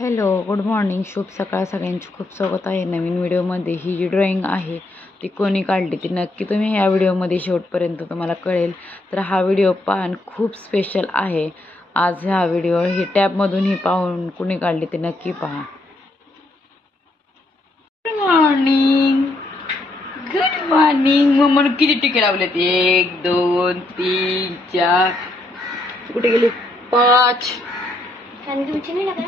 Hello, good morning, शुभ सकाळ. सगळ्यांचं खूप स्वागत आहे नवीन व्हिडिओमध्ये. ही जी ड्रॉइंग आहे ती कोणी काढली ती नक्की तुम्ही ह्या व्हिडिओमध्ये शेवटपर्यंत तुम्हाला कळेल. तर हा व्हिडिओ पाहून खूप स्पेशल आहे. आज हा व्हिडिओ ही टॅबमधून ही पाहून कुणी काढली ते नक्की पहा. Good morning, good morning. मग म्हणून किती टिके लावलेत? 1 2 3 4, कुठे गेले? 5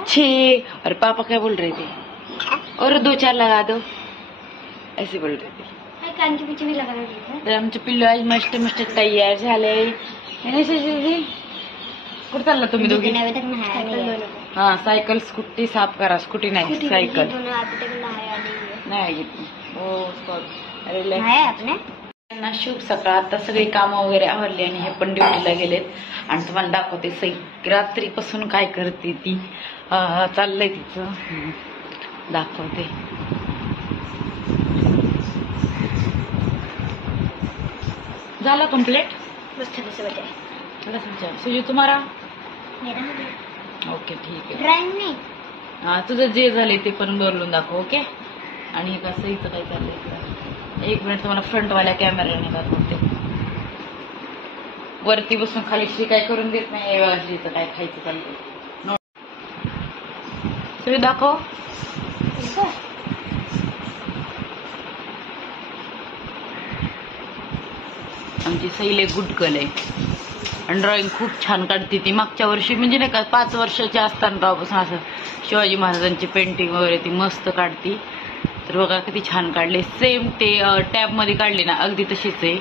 6. अरे पापा क्या बोल रहे थे? और 2 4 लगा दो, ऐसे बोल रहे थे. कान के पीछे नहीं लगा रहे. तर आमचे पिल्लू आज मस्त मस्त तयार झाले. कुठे चालला तुम्ही दोघी? हा, सायकल स्कूटी साफ करा. स्कूटी नाही, सायकल नाही घेतली. हो सॉरी. त्यांना शुभ सकाळ. आता सगळी कामं वगैरे आवरली आणि हे पण ड्युटीला गेलेत. आणि तुम्हाला दाखवते सई रात्रीपासून काय करते ती. चाललंय तिचं, दाखवते. झाला कम्प्लीट? सुजू तुम्हाला? ओके ठीक आहे. हा, तुझं जे झाले ते पण बोलून दाखव. ओके. आणि हे कसं इथं काय चाललंय? 1 मिनिट तुम्हाला फ्रंटवाल्या कॅमेऱ्याने दाखवते. वरती बसून खाली श्री काय करून देत नाही. श्रीचं काय खायचं चालतं. श्री दाखव. आमची सैले गुडकल आहे आणि ड्रॉइंग खूप छान काढते ती. मागच्या वर्षी म्हणजे नाही का 5 वर्षाची असताना तेव्हापासून असं शिवाजी महाराजांची पेंटिंग वगैरे ती मस्त काढती. तर बघा किती छान काढले. सेम ते टॅब मध्ये काढले ना, अगदी तशीच आहे.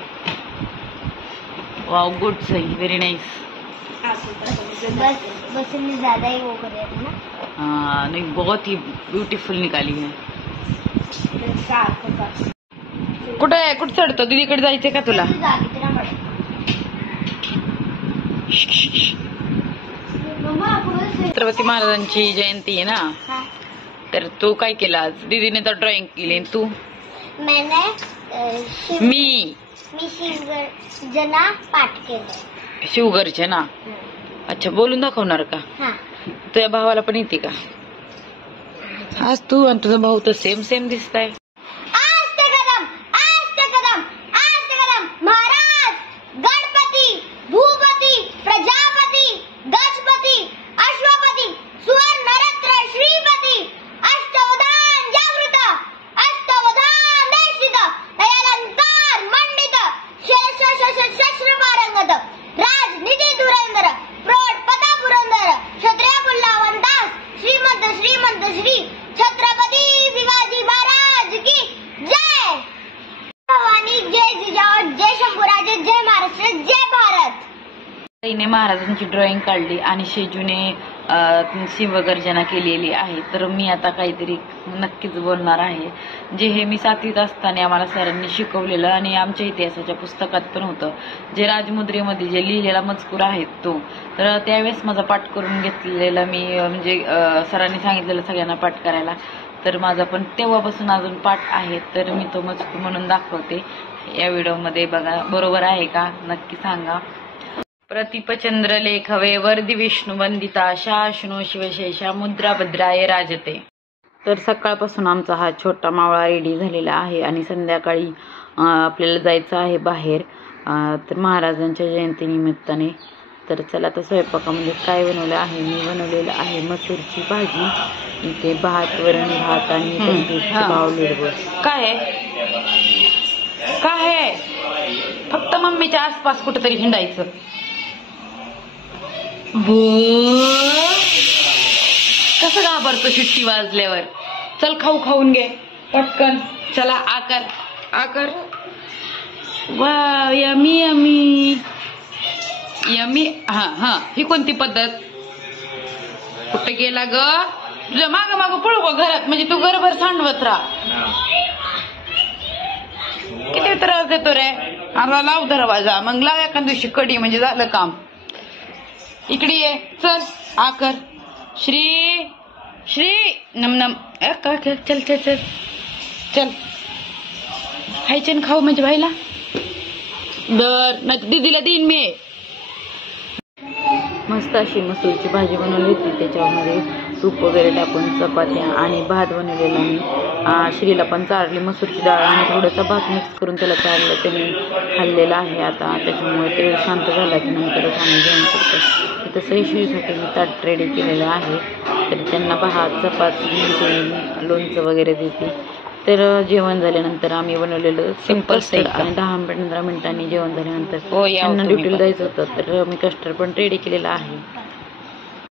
वाव, गुड सही, व्हेरी नाइस. बस ज्यादा ही वो कर रहे थे ना. हाँ, नहीं बहुत ही ब्यूटीफुल निकाली है. कुठे चढतो? दीदीकडे जायचंय का तुला? छत्रपती महाराजांची जयंती आहे ना, तर तू काय केलं आज? दीदीने तर ड्रॉइंग केली. तू? मी शिवगर्जना पाठ केलं. शिवगर्जना? अच्छा, बोलून दाखवणार का? तुझ्या भावाला पण येते का? आज तू आणि तुझा भाऊ तर सेम सेम दिसताय. महाराज, गणपती, भूपती, प्रजापती, गजपती, अश्वपती, सुवर्णरत्न श्रीपती, अष्टवधान जागृत, अष्टवधान दर्शित, दयालंकार मंडित, शस्त्र पारंगत, राजनिधी धुरंधर, प्रौढ पदा पुरंदर, क्षत्रिय कुल्लावंतास, श्रीमंत श्रीमंत श्री छत्रपती शिवाजी महाराज की जय. भवानी, जय जिजाऊ, जय शंभूराजे, जय महाराष्ट्र, जय भारत. ताईने महाराजांची ड्रॉइंग काढली आणि शेजूने शिवगर्जना केलेली आहे. तर मी आता काहीतरी नक्कीच बोलणार आहे. जे हे मी 7वीत असताना आम्हाला सरांनी शिकवलेलं आणि आमच्या इतिहासाच्या पुस्तकात पण होतं. जे राजमुद्रेमध्ये जे लिहिलेला मजकूर आहे तो, तर त्यावेळेस माझा पाठ करून घेतलेला मी, म्हणजे सरांनी सांगितलेलं सगळ्यांना पाठ करायला. तर माझा पण तेव्हापासून अजून पाठ आहे. तर मी तो मजकूर म्हणून दाखवते या व्हिडिओमध्ये. बघा, बरोबर आहे का नक्की सांगा. प्रतिपचंद्र लेखवे वर्दी विष्णू वंदिता शाश्नो शिवशेषा मुद्रा भद्राय राजते. तर सकाळपासून आमचा हा छोटा मावळा रेडी झालेला आहे आणि संध्याकाळी आपल्याला जायचं आहे बाहेर, तर महाराजांच्या जयंतीनिमित्ताने. तर चला, आता स्वयंपाकामध्ये काय बनवलं आहे? मी बनवलेलं आहे मसूरची भाजी, इथे भात, वरण भात आणि पावलेलं. काय आहे? काय आहे? फक्त मम्मीच्या आसपास कुठेतरी हिंडायचं. कसं घाबरतो शिट्टी वाजल्यावर? चल, खाऊन घे पटकन. चला, आकर. वा, यमी यमी यमी. हा, ही कोणती पद्धत? कुठे गेला ग? तुझ्या माग पळू का घरात? म्हणजे तू घरभर सांडवत राहा. किती त्रास देतो रे. आता लाव दरवाजा, मग लाव एखाद दिवशी कडी, म्हणजे झालं काम. इकडे ये, चल, आकर. श्री नम चल खायचे ना, खाऊ म्हणजे भाईला दर ना, दीदीला देईन मी. मस्त अशी मसूरची भाजी बनवली होती. त्याच्यामध्ये तूप वगैरे टाकून चपात्या आणि भात बनवलेला मी. श्रीला पण चारली, मसूरची डाळ आणि थोडंसं भात मिक्स करून त्याला चारलं. त्याने खाल्लेलं आहे आता, त्याच्यामुळे ते शांत झाला की नंतरच आम्ही जेवण करतो. तिथं सहिष्णूसाठी मी ताट रेडी केलेलं आहे. तर त्यांना भात चपाती लोणचं वगैरे देते. तर जेवण झाल्यानंतर आम्ही बनवलेलं सिंपल आणि 10-15 मिनिटांनी जेवण झाल्यानंतर त्यांना ड्युटीला जायचं होतं, तर मी कस्टर्ड पण रेडी केलेलं आहे.